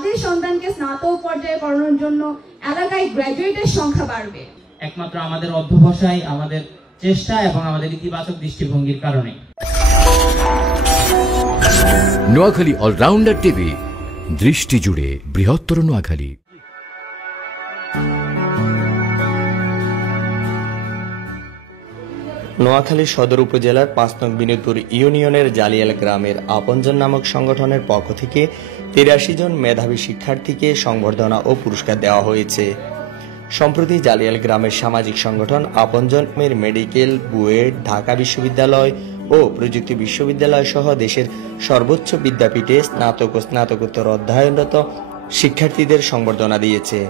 তাদের সন্তানকে স্নাতক পর্যায়ে পড়ানোর জন্য এলাকায় গ্র্যাজুয়েটের সংখ্যা বাড়বে। একমাত্র আমাদের অধ্যবসায়, আমাদের চেষ্টা এবং আমাদের ইতিবাচক দৃষ্টিভঙ্গির কারণে। নোয়াখালী অলরাউন্ডার টিভি, দৃষ্টি জুড়ে বৃহত্তর নোয়াখালী। নোয়াখালী সদর উপজেলার ৫ নং বিনোদপুর ইউনিয়নের জালিয়াল গ্রামের আপনজন নামক সংগঠনের পক্ষ থেকে ৮৩ জন মেধাবী শিক্ষার্থীকে সংবর্ধনা ও পুরস্কার দেওয়া হয়েছে। সম্প্রতি জালিয়াল গ্রামের সামাজিক সংগঠন আপনজনের মেডিকেল, বুয়েট, ঢাকা বিশ্ববিদ্যালয় ও প্রযুক্তি বিশ্ববিদ্যালয় সহ দেশের সর্বোচ্চ বিদ্যাপীঠে স্নাতক ও স্নাতকোত্তর অধ্যয়নরত শিক্ষার্থীদের সংবর্ধনা দিয়েছে।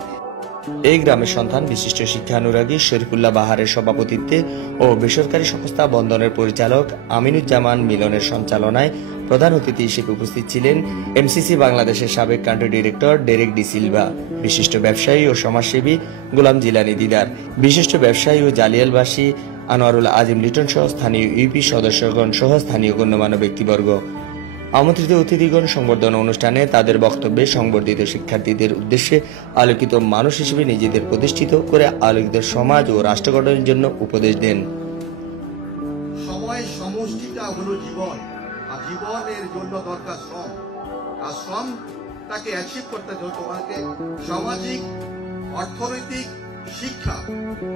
এই গ্রামের সন্তান বিশিষ্ট শিক্ষানুরাগী শরীফুল্লাহ বাহারের সভাপতিত্বে ও বেসরকারি সংস্থা বন্দনের পরিচালক আমিনুজ্জামান মিলনের সঞ্চালনায় প্রধান অতিথি হিসেবে উপস্থিত ছিলেন এমসিসি বাংলাদেশের সাবেক country director Derek D Silva, বিশিষ্ট ব্যবসায়ী ও সমাজসেবী গোলাম জিলানী দিদার, বিশিষ্ট ব্যবসায়ী ও জালিয়ালবাসী আনোয়ারুল আজিম লিটন সহ স্থানীয় ইউপি সদস্যগণ সহ স্থানীয় গণ্যমান্য ব্যক্তিবর্গ। আমন্ত্রিত অতিথিগণ সংবর্ধনা অনুষ্ঠানে তাদের বক্তব্যে সংবর্ধিত শিক্ষার্থীদের উদ্দেশ্যে আলোকিত মানুষ হিসেবে নিজেদের প্রতিষ্ঠিত করে আলোকিত সমাজ ও রাষ্ট্র গঠনের জন্য উপদেশ দেন। সময় সমষ্টিটা হলো জীবন, আর জীবনের জন্য দরকার শ্রম, আর শ্রমটাকে অ্যাচিভ করতে হলে তোমাকে সামাজিক, অর্থনৈতিক, শিক্ষা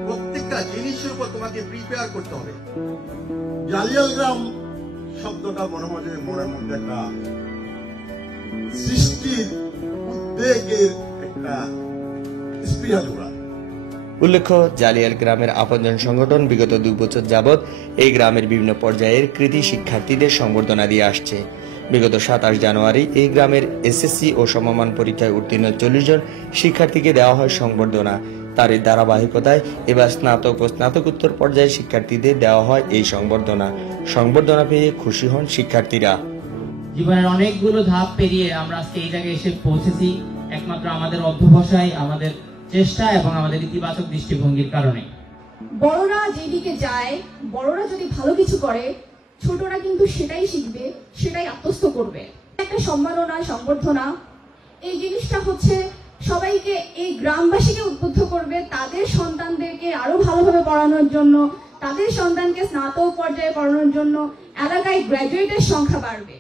প্রত্যেকটা জিনিসের উপর তোমাকে প্রিপেয়ার করতে হবে। জালিয়াল গ্রাম শব্দটা মনের মধ্যে একটা সৃষ্টির উদ্বেগের একটা স্পৃহা জোড়ায়। উল্লেখ্য, জালিয়াল গ্রামের আপনজন সংগঠন বিগত 2 বছর যাবৎ এই গ্রামের বিভিন্ন পর্যায়ের কৃতি শিক্ষার্থীদের সংবর্ধনা দিয়ে আসছে। বিগত 27 জানুয়ারি এই গ্রামের এসএসসি ও সমমান পরীক্ষায় উত্তীর্ণ 40 জন শিক্ষার্থীকে দেওয়া হয় সংবর্ধনা। তার এই ধারাবাহিকতায় এবার স্নাতক ও স্নাতকোত্তর পর্যায়ের শিক্ষার্থীদের দেওয়া হয় এই সংবর্ধনা। সংবর্ধনা পেয়ে খুশি হন শিক্ষার্থীরা। জীবনের অনেকগুলো ধাপ পেরিয়ে আমরা আজকে এই জায়গায় এসে পৌঁছেছি একমাত্র আমাদের অধ্যবসায়, আমাদের চেষ্টা এবং আমাদের ইতিবাচক দৃষ্টিভঙ্গির কারণে। বড়রা যেদিকে যায়, বড়রা যদি ভালো কিছু করে, ছোটরা কিন্তু সেটাই শিখবে, সেটাই আত্মস্থ করবে। একটা সম্মাননা, সংবর্ধনা, এই জিনিসটা হচ্ছে সবাইকে, এই গ্রামবাসীকে উদ্বুদ্ধ করবে তাদের সন্তানদেরকে আরো ভালোভাবে পড়ানোর জন্য, তাদের সন্তানকে স্নাতক পর্যায়ে পড়ানোর জন্য এলাকায় গ্র্যাজুয়েটের সংখ্যা বাড়বে।